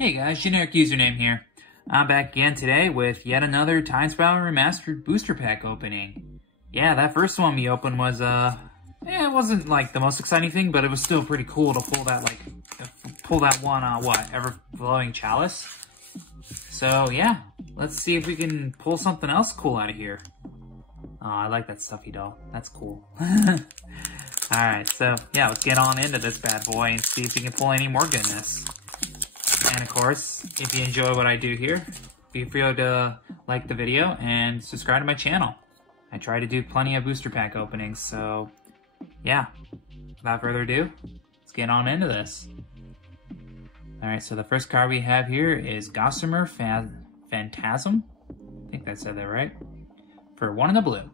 Hey guys, generic username here. I'm back again today with yet another Time Spiral Remastered booster pack opening. Yeah, that first one we opened was, it wasn't like the most exciting thing, but it was still pretty cool to pull that one, ever-flowing chalice. So yeah, let's see if we can pull something else cool out of here. Oh, I like that stuffy doll. That's cool. Alright, so yeah, let's get on into this bad boy and see if we can pull any more goodness. And of course, if you enjoy what I do here, be free to like the video and subscribe to my channel. I try to do plenty of booster pack openings, so yeah. Without further ado, let's get on into this. Alright, so the first card we have here is Gossamer Phantasm. I think I said that right. For 1 in the blue.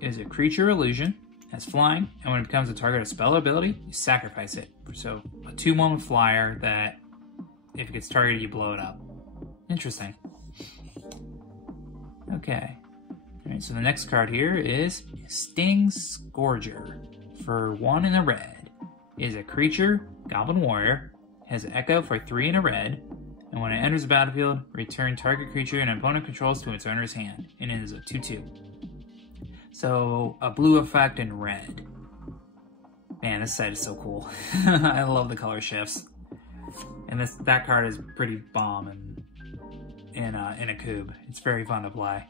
It is a creature illusion, has flying, and when it becomes a target of spell ability, you sacrifice it. So a 2-1 flyer that if it gets targeted, you blow it up. Interesting. Okay. Alright, so the next card here is Sting Scourger. For 1 in a red. It is a creature, Goblin Warrior, has an echo for 3 in a red, and when it enters the battlefield, return target creature an opponent controls to its owner's hand, and it is a 2/2. So, a blue effect in red. Man, this set is so cool. I love the color shifts. And that card is pretty bomb in a cube. It's very fun to play.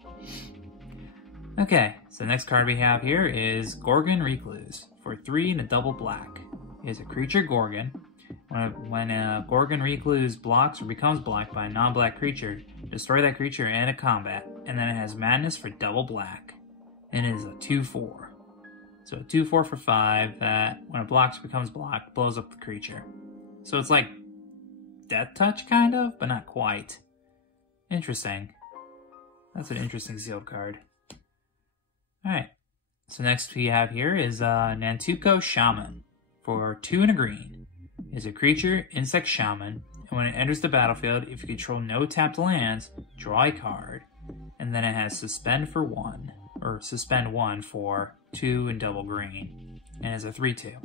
Okay, so the next card we have here is Gorgon Recluse. For 3 and a double black. It is a creature Gorgon. When a Gorgon Recluse blocks or becomes blocked by a non-black creature, destroy that creature in a combat, and then it has Madness for double black. And it is a 2/4. So a 2/4 for 5 that when it blocks or becomes blocked, blows up the creature. So it's like Death Touch, kind of, but not quite. Interesting. That's an interesting sealed card. Alright. So next we have here is Nantuko Shaman. For 2 and a green. Is a creature, insect shaman, and when it enters the battlefield, if you control no tapped lands, draw a card. And then it has Suspend for 1. Or Suspend 1 for 2 and double green. And it's a 3/2.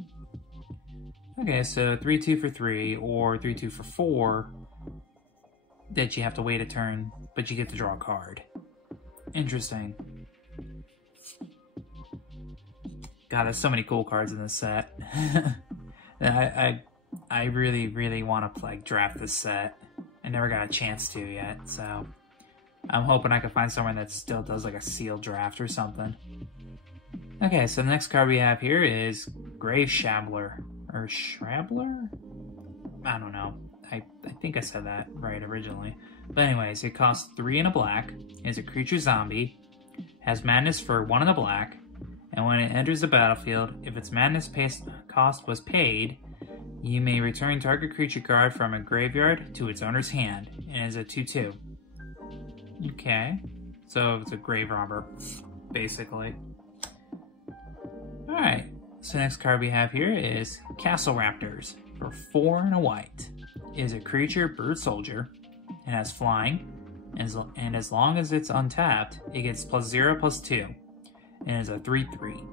Okay, so 3/2 for 3, or 3/2 for 4, that you have to wait a turn, but you get to draw a card. Interesting. God, there's so many cool cards in this set. I really, really want to draft this set. I never got a chance to yet, so I'm hoping I can find someone that still does like a sealed draft or something. Okay, so the next card we have here is Grave Shabbler. Or Shrabler? I don't know. I think I said that right originally. But anyways, it costs 3 and a black, is a creature zombie, has Madness for 1 and a black, and when it enters the battlefield, if its Madness cost was paid, you may return target creature card from a graveyard to its owner's hand, and is a 2/2. Okay, so it's a grave robber, basically. Alright. So the next card we have here is Castle Raptors. For 4 and a white. It is a creature, bird soldier, and has flying, and as long as it's untapped, it gets +0/+2, and is a 3/3.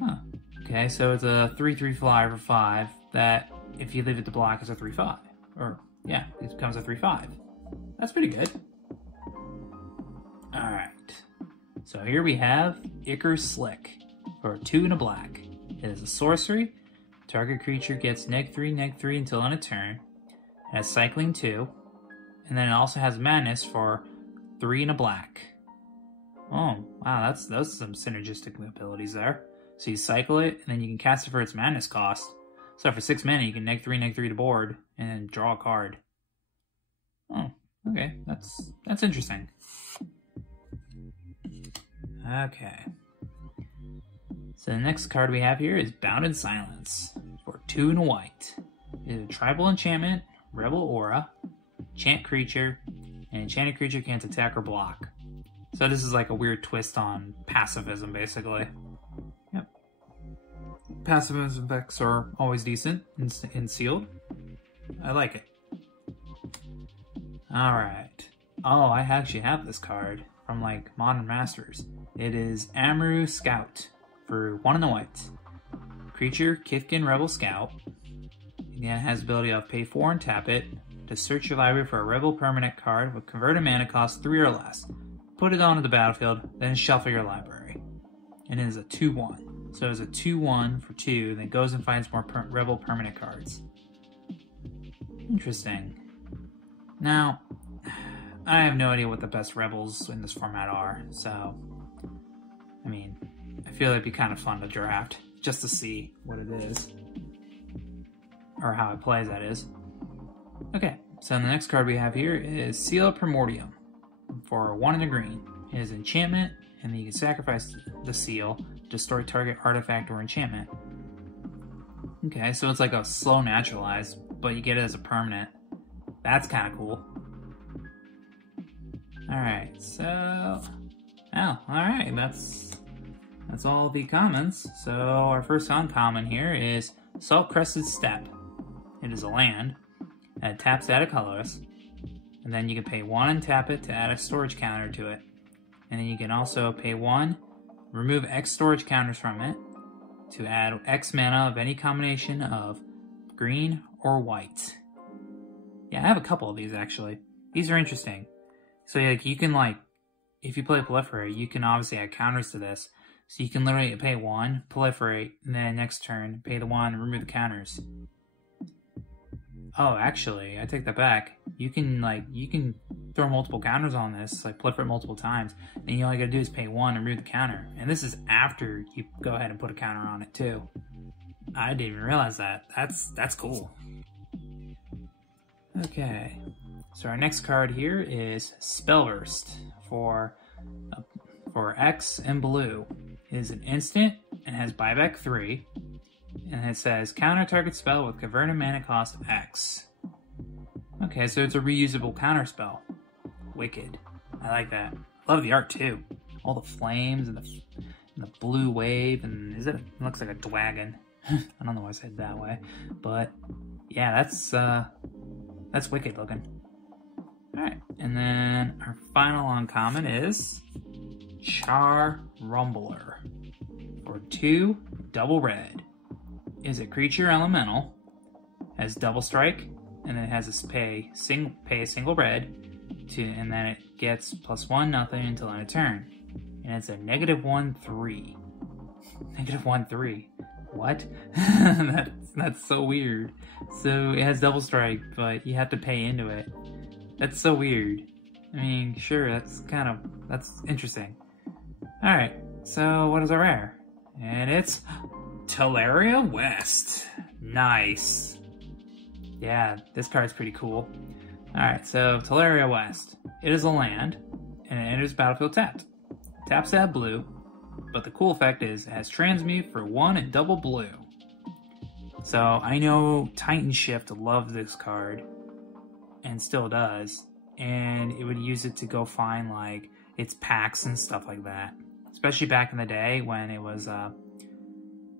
Huh. Okay, so it's a 3/3 flyer for 5 that if you leave it to block is a 3/5. Or yeah, it becomes a 3/5. That's pretty good. Alright. So here we have Icar Slick. For 2 and a black. It is a sorcery. Target creature gets -3/-3 until on a turn. It has cycling 2. And then it also has Madness for 3 and a black. Oh, wow, that's some synergistic abilities there. So you cycle it, and then you can cast it for its Madness cost. So for 6 mana, you can -3/-3 to board, and then draw a card. Oh, okay, that's interesting. Okay. So the next card we have here is Bound in Silence. For 2 and a white. It is a tribal enchantment, Rebel Aura, enchant creature, and enchanted creature can't attack or block. So this is like a weird twist on pacifism, basically. Yep. Pacifism effects are always decent in sealed. I like it. Alright. Oh, I actually have this card from like Modern Masters. It is Amaru Scout. For 1 and a white. Creature, Kithkin Rebel Scout. Yeah, it has the ability of pay 4 and tap it to search your library for a Rebel permanent card with converted mana cost 3 or less. Put it onto the battlefield, then shuffle your library. And it is a 2/1. So it's a 2/1 for 2, then goes and finds more Rebel permanent cards. Interesting. Now, I have no idea what the best Rebels in this format are, so I mean, I feel it'd be kind of fun to draft, just to see what it is. Or how it plays, that is. Okay, so the next card we have here is Seal of Primordium for 1 and a green. It is enchantment, and then you can sacrifice the seal to destroy target artifact or enchantment. Okay, so it's like a slow naturalize, but you get it as a permanent. That's kind of cool. Alright, so... Oh, alright, that's all the commons. So our first uncommon here is Salt-Crested Steppe. It is a land, and it taps to add a colorless, and then you can pay 1 and tap it to add a storage counter to it. And then you can also pay 1, remove X storage counters from it, to add X mana of any combination of green or white. Yeah, I have a couple of these actually. These are interesting. So like you can like, if you play Proliferate, you can obviously add counters to this. So you can literally pay 1, Proliferate, and then next turn, pay the 1, remove the counters. Oh, actually, I take that back. You can throw multiple counters on this, like Proliferate multiple times, and you all you gotta do is pay 1 and remove the counter. And this is after you go ahead and put a counter on it too. I didn't even realize that. That's cool. Okay, so our next card here is Spellburst for X and blue. It is an instant and has buyback 3. And it says counter target spell with converted mana cost X. Okay, so it's a reusable counter spell. Wicked. I like that. Love the art too. All the flames and the blue wave, and it looks like a dragon. I don't know why I said it that way, but yeah, that's wicked looking. All right, and then our final uncommon is Char Rumbler for 2 double red. Is a creature elemental, has double strike, and then it has a pay a single red, and then it gets +1/0 until end of turn. And it's a -1/3. -1/3. What? that's so weird. So it has double strike, but you have to pay into it. That's so weird. I mean, sure, that's interesting. Alright, so what is our rare? And it's Teleria West. Nice. Yeah, this card's pretty cool. Alright, so Teleria West. It is a land, and it enters battlefield tapped. Taps to add blue, but the cool effect is it has transmute for 1 and double blue. So I know Titan Shift loved this card, and still does, and it would use it to go find like its packs and stuff like that. Especially back in the day when it was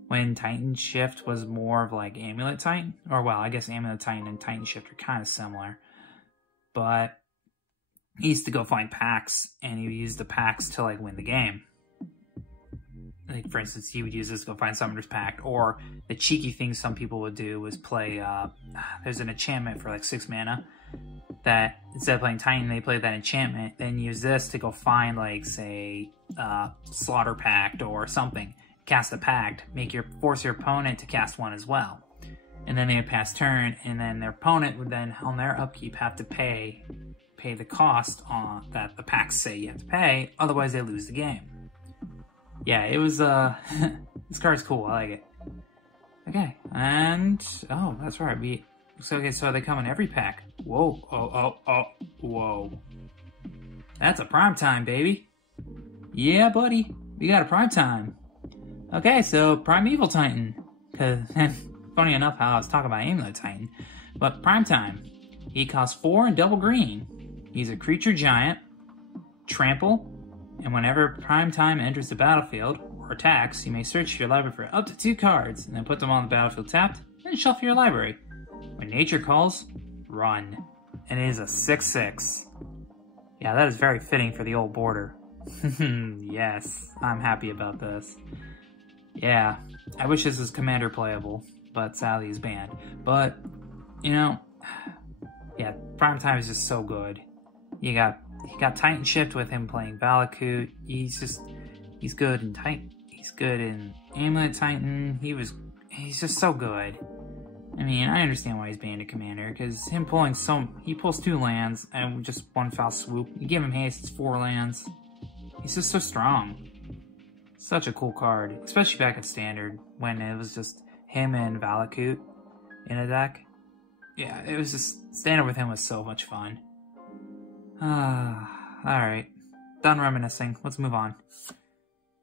when Titan Shift was more of like Amulet Titan, or well, I guess Amulet Titan and Titan Shift are kind of similar, but he used to go find packs, and he would use the packs to like win the game. Like for instance, he would use this to go find Summoner's Pact, or the cheeky thing some people would do was play, there's an enchantment for like 6 mana, that instead of playing Titan, they play that enchantment, then use this to go find like, say, Slaughter Pact or something. Cast a pact, force your opponent to cast one as well. And then they would pass turn, and then their opponent would then, on their upkeep, have to pay the cost on that the packs say you have to pay, otherwise they lose the game. Yeah, it was, this card's cool, I like it. Okay, and, oh, that's right, so they come in every pack. Whoa, whoa. That's a prime time, baby. Yeah, buddy, we got a prime time. Okay, so Primeval Titan, cause funny enough how I was talking about Amulet Titan, but Prime Time. He costs 4 and double green. He's a creature giant, trample, and whenever Prime Time enters the battlefield or attacks, you may search your library for up to 2 cards and then put them on the battlefield tapped, and shuffle your library. When nature calls, run. And it is a 6/6. Yeah, that is very fitting for the old border. Yes, I'm happy about this. Yeah, I wish this was commander playable. but sadly he's banned. But, you know, yeah, Prime Time is just so good. You got Titan Shift with him playing Valakut. He's good in Titan. He's good in Amulet Titan. He's just so good. I mean, I understand why he's banned a commander, because him pulling he pulls 2 lands and just one foul swoop. You give him haste, it's 4 lands. He's just so strong. Such a cool card, especially back at Standard, when it was just him and Valakut in a deck. Yeah, it was just, Standard with him was so much fun. Alright. Done reminiscing. Let's move on.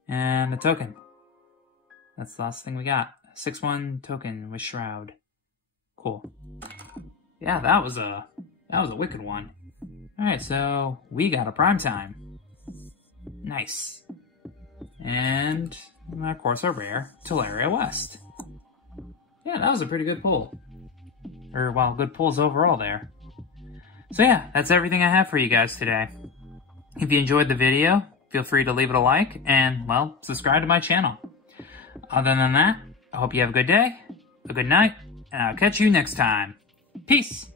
And a token. That's the last thing we got. 6/1 token with Shroud. Cool. Yeah, that was a wicked one. Alright, so we got a Prime Time. Nice. And of course our rare, Teleria West. Yeah, that was a pretty good pull. Or, well, good pulls overall there. So yeah, that's everything I have for you guys today. If you enjoyed the video, feel free to leave it a like and, well, subscribe to my channel. Other than that, I hope you have a good day, a good night, and I'll catch you next time. Peace!